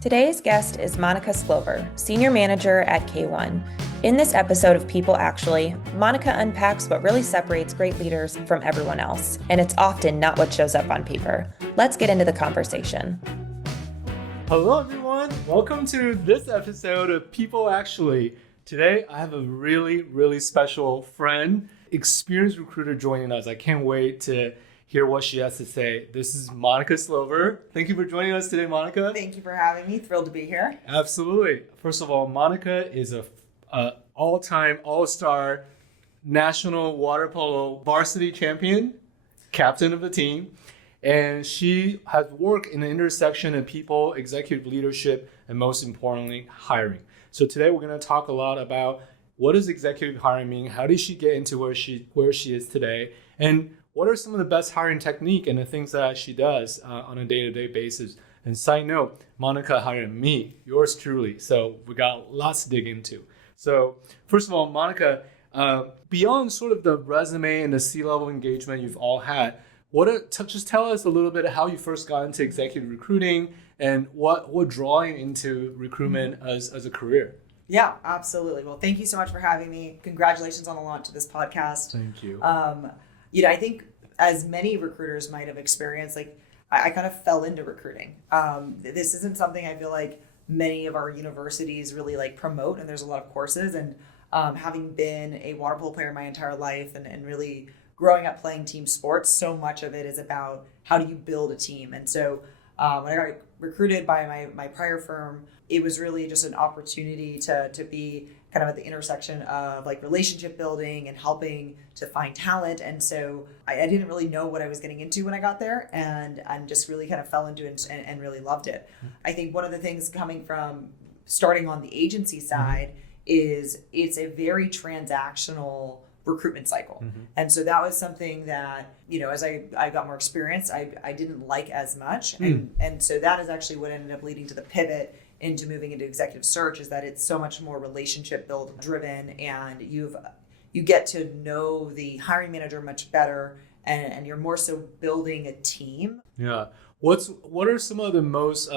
Today's guest is Monica Sklover, Senior Manager at K1. In this episode of People Actually, Monica unpacks what really separates great leaders from everyone else, and it's often not what shows up on paper. Let's get into the conversation. Hello everyone, welcome to this episode of People Actually. Today I have a really special friend, experienced recruiter joining us. I can't wait to hear what she has to say. This is Monica Sklover. Thank you for joining us today, Monica. Thank you for having me. Thrilled to be here. Absolutely. First of all, Monica is a all-time all-star national water polo varsity champion, captain of the team, and she has worked in the intersection of people, executive leadership, and most importantly, hiring. So today we're going to talk a lot about what does executive hiring mean, how did she get into where she is today, and what are some of the best hiring technique and the things that she does on a day-to-day basis. And side note, Monica hired me, yours truly. So we got lots to dig into. So first of all, Monica, beyond sort of the resume and the C-level engagement you've all had, just tell us a little bit how you first got into executive recruiting and what drawing into recruitment as a career. Yeah, absolutely. Well, thank you so much for having me. Congratulations on the launch of this podcast. Thank you. I think as many recruiters might have experienced, I kind of fell into recruiting. This isn't something I feel like many of our universities really promote, and there's a lot of courses. And having been a water polo player my entire life and really growing up playing team sports, so much of it is about how do you build a team. And so when I got recruited by my prior firm, it was really just an opportunity to be kind of at the intersection of relationship building and helping to find talent. And so I didn't really know what I was getting into when I got there, and just really kind of fell into it and really loved it. I think one of the things coming from starting on the agency side is it's a very transactional recruitment cycle. And so that was something that, as I got more experience, I didn't like as much. And so that is actually what ended up leading to the pivot into moving into executive search, is that it's so much more relationship build driven, and you get to know the hiring manager much better, and you're more so building a team. Yeah. What are some of the most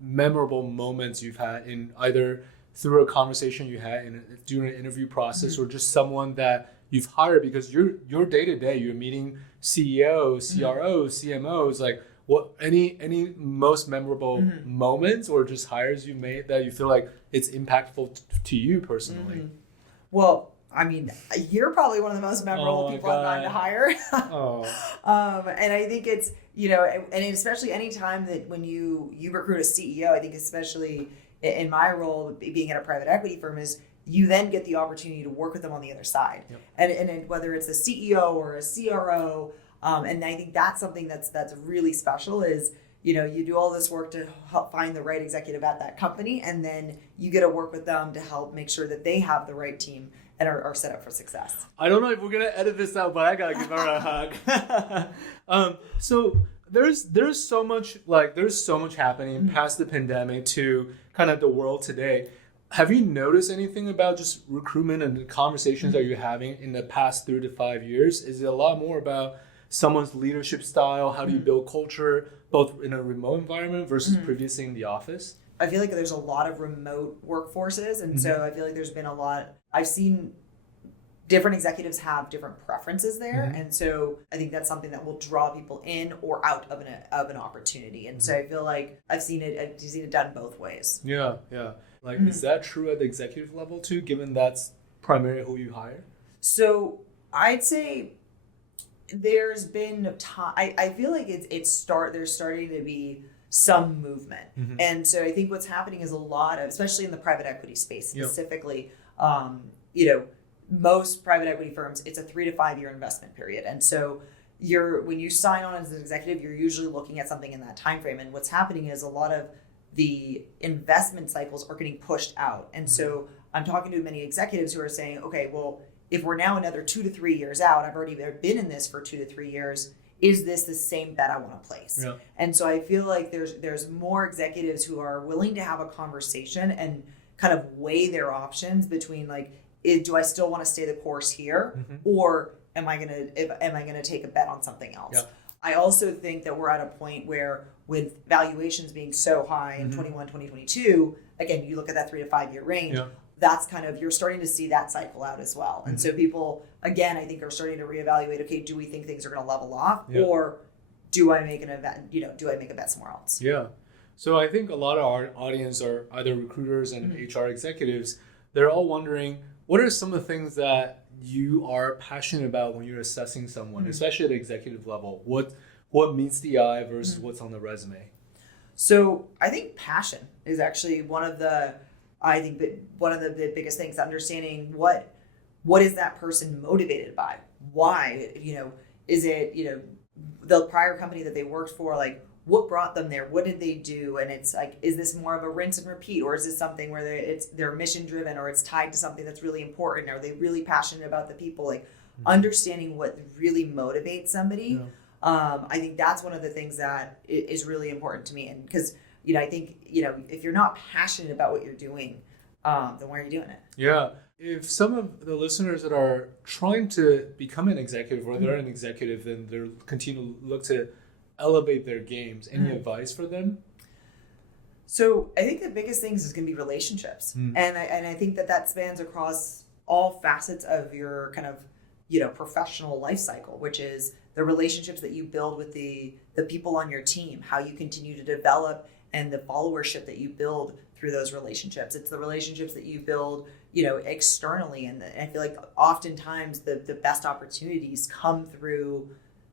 memorable moments you've had in either through a conversation you had during an interview process or just someone that you've hired, because your day to day, you're meeting CEOs, CROs, CMOs, what any most memorable moments or just hires you made that you feel like it's impactful to you personally? Well, I mean, you're probably one of the most memorable people I've gotten to hire. And I think it's, and especially any time that when you recruit a CEO, I think especially in my role being at a private equity firm, is you then get the opportunity to work with them on the other side. Yep. And whether it's a CEO or a CRO, and I think that's something that's really special is, you do all this work to help find the right executive at that company, and then you get to work with them to help make sure that they have the right team and are set up for success. I don't know if we're going to edit this out, but I got to give her a hug. So there's so much happening past the pandemic to kind of the world today. Have you noticed anything about just recruitment and the conversations that you're having in the past 3 to 5 years? Is it a lot more about someone's leadership style? How do you build culture, both in a remote environment versus previously in the office? I feel like there's a lot of remote workforces. And so I feel like there's been a lot. I've seen different executives have different preferences there. And so I think that's something that will draw people in or out of an opportunity. And so I feel like I've seen it done both ways. Yeah. Is that true at the executive level too, given that's primarily who you hire? So I'd say there's been time. I feel like there's starting to be some movement. And so I think what's happening is a lot of, especially in the private equity space specifically, most private equity firms, it's a 3 to 5 year investment period. And so when you sign on as an executive, you're usually looking at something in that time frame. And what's happening is a lot of the investment cycles are getting pushed out. And so I'm talking to many executives who are saying, okay, well, if we're now another 2 to 3 years out, I've already been in this for 2 to 3 years, is this the same bet I want to place? Yeah. And so I feel like there's more executives who are willing to have a conversation and kind of weigh their options between do I still want to stay the course here, or am I gonna take a bet on something else? Yeah. I also think that we're at a point where with valuations being so high in 21, 2022, again, you look at that 3 to 5 year range, that's kind of, you're starting to see that cycle out as well. And so people, again, I think are starting to reevaluate, okay, do we think things are going to level off or do I make an event, do I make a bet somewhere else? Yeah. So I think a lot of our audience are either recruiters and HR executives. They're all wondering, what are some of the things that you are passionate about when you're assessing someone, especially at the executive level? What meets the eye versus what's on the resume? So I think passion is actually one of the biggest things, understanding what is that person motivated by? Why? Is it, the prior company that they worked for, like, what brought them there? What did they do? And it's like, is this more of a rinse and repeat, or is this something where they're mission driven, or it's tied to something that's really important? Are they really passionate about the people? Like understanding what really motivates somebody. I think that's one of the things that is really important to me. And because, I think, if you're not passionate about what you're doing, then why are you doing it? Yeah. If some of the listeners that are trying to become an executive or they're an executive, then they're continue to look to elevate their games. Any advice for them? So I think the biggest things is going to be relationships. And I think that spans across all facets of your kind of, professional life cycle, which is the relationships that you build with the people on your team, how you continue to develop, and the followership that you build through those relationships. It's the relationships that you build, externally. And I feel like oftentimes the best opportunities come through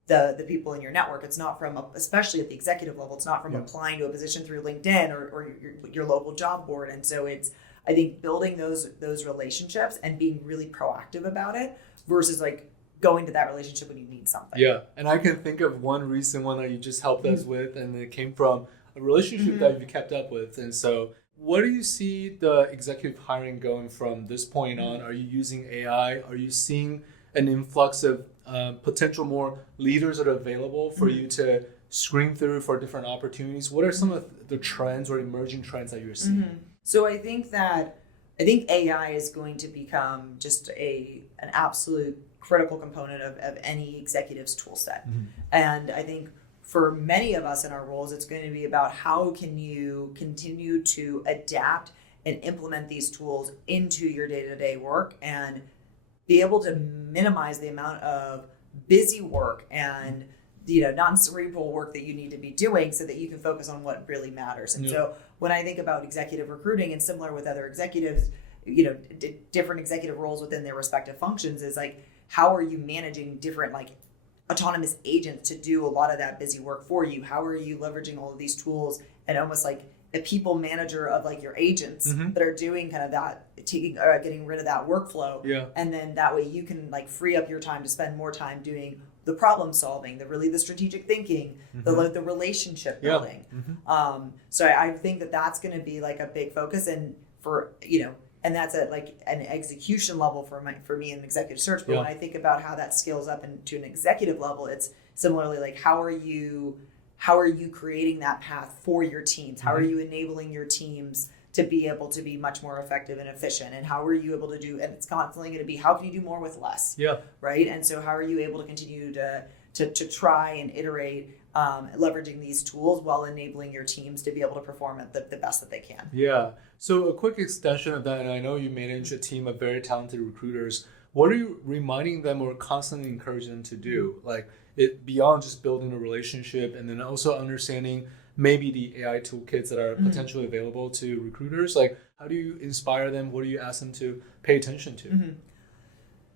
the people in your network. It's not from, especially at the executive level, it's not from applying to a position through LinkedIn or your local job board. And so it's, I think, building those relationships and being really proactive about it versus like going to that relationship when you need something. Yeah. And I can think of one recent one that you just helped us with, and it came from a relationship that you kept up with. And so what do you see the executive hiring going from this point on? Are you using AI? Are you seeing an influx of potential more leaders that are available for you to screen through for different opportunities? What are some of the trends or emerging trends that you're seeing? So I think AI is going to become just an absolute critical component of any executive's tool set. And I think for many of us in our roles, it's going to be about how can you continue to adapt and implement these tools into your day-to-day work and be able to minimize the amount of busy work and non-cerebral work that you need to be doing so that you can focus on what really matters. And so when I think about executive recruiting, and similar with other executives, different executive roles within their respective functions, is like, how are you managing different like autonomous agents to do a lot of that busy work for you? How are you leveraging all of these tools and almost like a people manager of like your agents that are doing kind of that, getting rid of that workflow. And then that way you can like free up your time to spend more time doing the problem solving, the strategic thinking, the relationship building. So I think that's going to be like a big focus, and for, and that's at like an execution level for me in executive search. But when I think about how that scales up into an executive level, it's similarly like, how are you creating that path for your teams? How are you enabling your teams to be able to be much more effective and efficient? And how are you able to do, and it's constantly going to be, how can you do more with less? Right. And so how are you able to continue to try and iterate, leveraging these tools while enabling your teams to be able to perform at the best that they can? Yeah. So a quick extension of that, and I know you manage a team of very talented recruiters. What are you reminding them or constantly encouraging them to do? Like it beyond just building a relationship, and then also understanding maybe the AI toolkits that are potentially available to recruiters. Like, how do you inspire them? What do you ask them to pay attention to?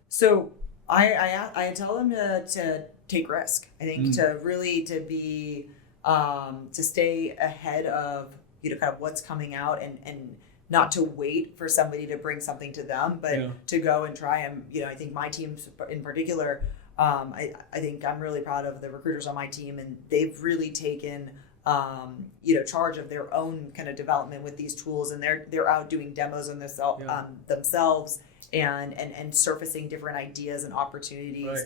So I tell them to take risk. I think to be to stay ahead of kind of what's coming out, and not to wait for somebody to bring something to them, but to go and try. And I think my team in particular, I think I'm really proud of the recruiters on my team, and they've really taken charge of their own kind of development with these tools, and they're out doing demos on themselves and surfacing different ideas and opportunities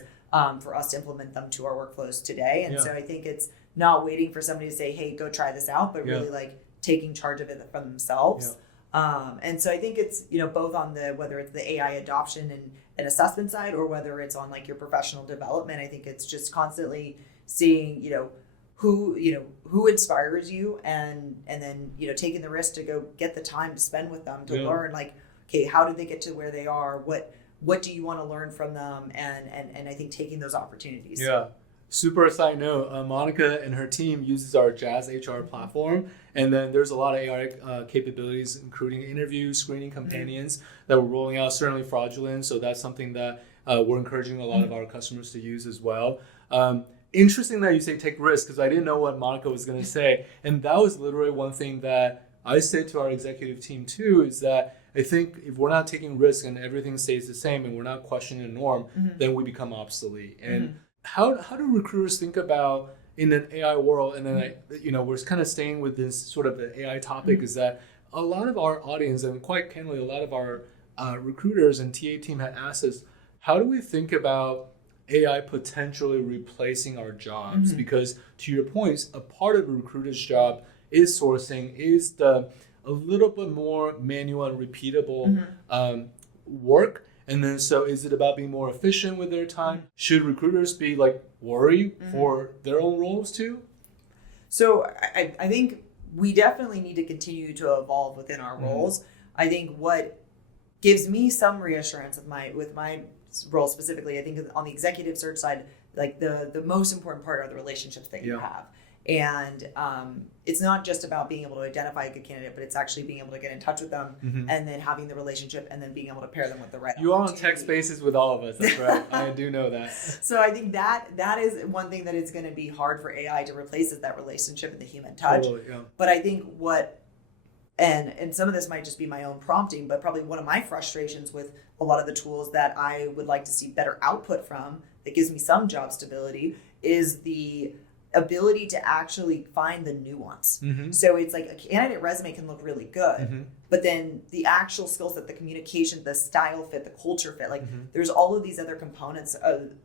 for us to implement them to our workflows today. And so I think it's not waiting for somebody to say, hey, go try this out, but really like taking charge of it for themselves. And so I think it's, both on whether it's the AI adoption and assessment side, or whether it's on like your professional development. I think it's just constantly seeing, who inspires you, and then taking the risk to go get the time to spend with them to learn, like, okay, how did they get to where they are, what do you want to learn from them, and I think taking those opportunities. Yeah. Super side note, Monica and her team uses our Jazz HR platform, and then there's a lot of AI capabilities, including interviews, screening companions that we're rolling out, certainly fraudulent, so that's something that we're encouraging a lot of our customers to use as well. Interesting that you say take risks, because I didn't know what Monica was going to say, and that was literally one thing that I said to our executive team too, is that I think if we're not taking risks and everything stays the same and we're not questioning the norm, then we become obsolete. And how do recruiters think about in an AI world? And then we're kind of staying with this sort of the AI topic, is that a lot of our audience, and quite candidly, a lot of our recruiters and TA team had asked us, how do we think about AI potentially replacing our jobs? Because to your point, a part of a recruiter's job is sourcing, is a little bit more manual and repeatable work. And then, so is it about being more efficient with their time? Should recruiters be like worried for their own roles too? So I think we definitely need to continue to evolve within our roles. I think what gives me some reassurance with my role specifically, I think on the executive search side, like the most important part are the relationships that you have. And it's not just about being able to identify a good candidate, but it's actually being able to get in touch with them and then having the relationship and then being able to pair them with the right. You are on tech spaces with all of us. That's right. I do know that. So I think that is one thing that is going to be hard for AI to replace, is that relationship and the human touch. Totally, yeah. But I think and some of this might just be my own prompting, but probably one of my frustrations with a lot of the tools that I would like to see better output from, that gives me some job stability, is the ability to actually find the nuance. So it's like a candidate resume can look really good, but then the actual skill set, the communication, the style fit, the culture fit, like there's all of these other components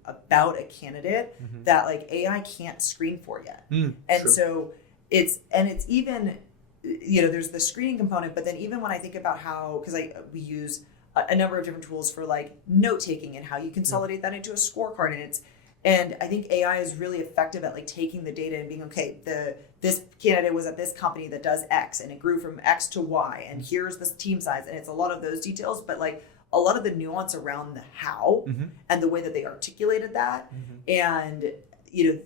about a candidate that like AI can't screen for yet. And true. so it's even, there's the screening component, but then even when I think about how, because we use a number of different tools for like note taking and how you consolidate that into a scorecard, and I think AI is really effective at like taking the data and being, okay, this candidate was at this company that does X and it grew from X to Y, and here's the team size, and it's a lot of those details, but like a lot of the nuance around the how and the way that they articulated that, and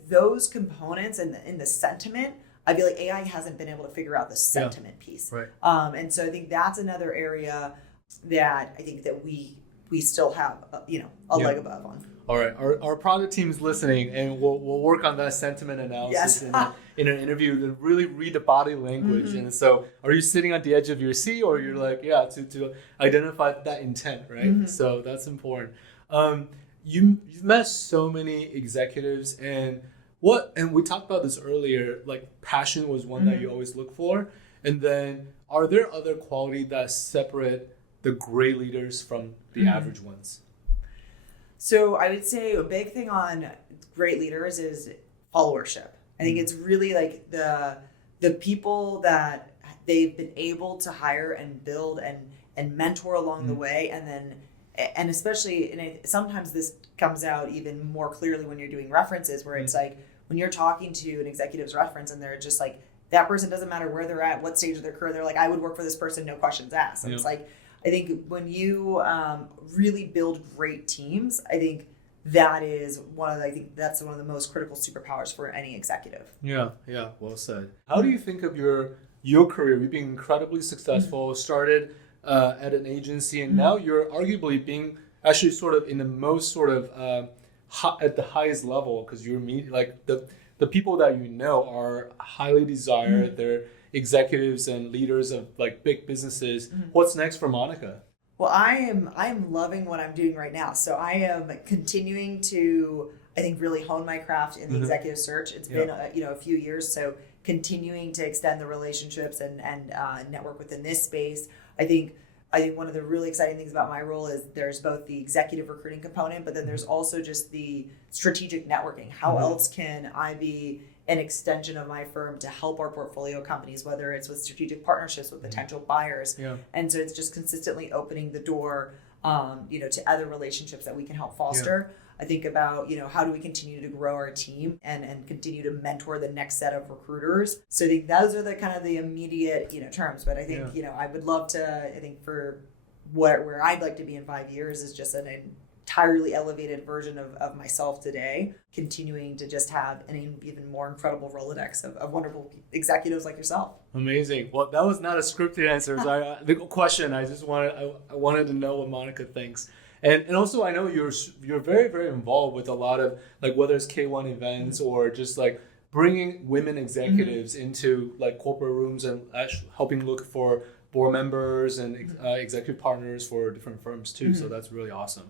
those components and the sentiment, I feel like AI hasn't been able to figure out the sentiment piece. Right. And so I think that's another area that I think that we still have a leg above on. All right, our product team is listening, and we'll work on that sentiment analysis in an interview to really read the body language. And so, are you sitting at the edge of your seat, or you're like, to identify that intent, right? So that's important. You've met so many executives, and we talked about this earlier. Like passion was one that you always look for, and then are there other qualities that separate the great leaders from the average ones? So I would say a big thing on great leaders is followership. I think it's really like the people that they've been able to hire and build and mentor along the way, and especially, sometimes this comes out even more clearly when you're doing references, where it's like when you're talking to an executive's reference and they're just like, that person doesn't matter where they're at, what stage of their career, they're like, I would work for this person, no questions asked. And it's like, I think when you really build great teams, I think that's one of the most critical superpowers for any executive. Yeah, well said. How do you think of your career? You've been incredibly successful, started at an agency, and now you're arguably being actually sort of in the most sort of at the highest level, because you're like the people that are highly desired. They're executives and leaders of like big businesses. What's next for Monica? Well, I am loving what I'm doing right now. So I am continuing to, I think, really hone my craft in the executive search. It's been a few years, so continuing to extend the relationships and network within this space. I think one of the really exciting things about my role is there's both the executive recruiting component, but then there's also just the strategic networking. How else can I be an extension of my firm to help our portfolio companies, whether it's with strategic partnerships with potential buyers. And so it's just consistently opening the door, to other relationships that we can help foster. I think about, how do we continue to grow our team and continue to mentor the next set of recruiters. So I think those are the kind of the immediate, terms. But I think, I would love to, I think for where I'd like to be in 5 years is just an entirely elevated version of myself today, continuing to just have an even more incredible Rolodex of wonderful executives like yourself. Amazing. Well, that was not a scripted answer. So the question, I wanted to know what Monica thinks. And also, I know you're very, very involved with a lot of, like, whether it's K1 events or just like bringing women executives into like corporate rooms and helping look for board members and executive partners for different firms too. So that's really awesome.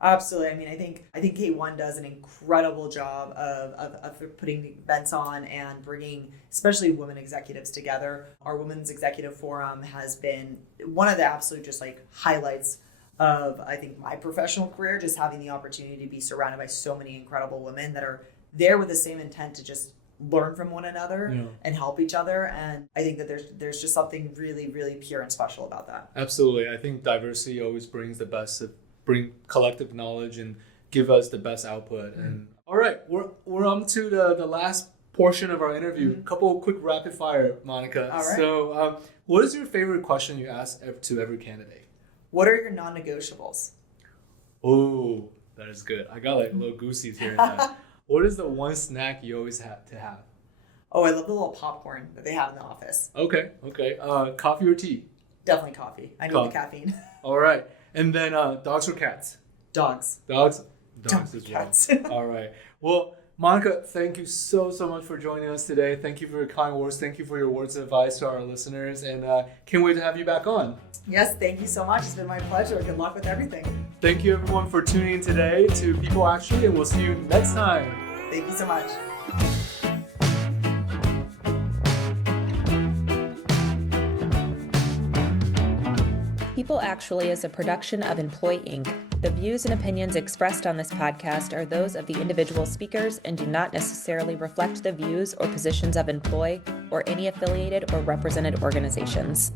Absolutely. I mean, I think K1 does an incredible job of putting events on and bringing especially women executives together. Our Women's Executive Forum has been one of the absolute just like highlights of, I think, my professional career, just having the opportunity to be surrounded by so many incredible women that are there with the same intent to just learn from one another and help each other. And I think that there's just something really, really pure and special about that. Absolutely. I think diversity always brings the best, bring collective knowledge and give us the best output. And all right, we're on to the last portion of our interview. A couple of quick rapid fire, Monica. All right. So what is your favorite question you ask to every candidate? What are your non-negotiables? Oh, that is good. I got like little goosies here and there. What is the one snack you always have to have? Oh, I love the little popcorn that they have in the office. Okay. Coffee or tea? Definitely coffee. I need the caffeine. All right. And then dogs or cats? Dogs. Dogs as well. Cats. All right. Well, Monica, thank you so much for joining us today. Thank you for your kind words. Thank you for your words of advice to our listeners. And can't wait to have you back on. Yes, thank you so much. It's been my pleasure. Good luck with everything. Thank you, everyone, for tuning in today to People Actually, and we'll see you next time. Thank you so much. People Actually is a production of Employ Inc. The views and opinions expressed on this podcast are those of the individual speakers and do not necessarily reflect the views or positions of Employ or any affiliated or represented organizations.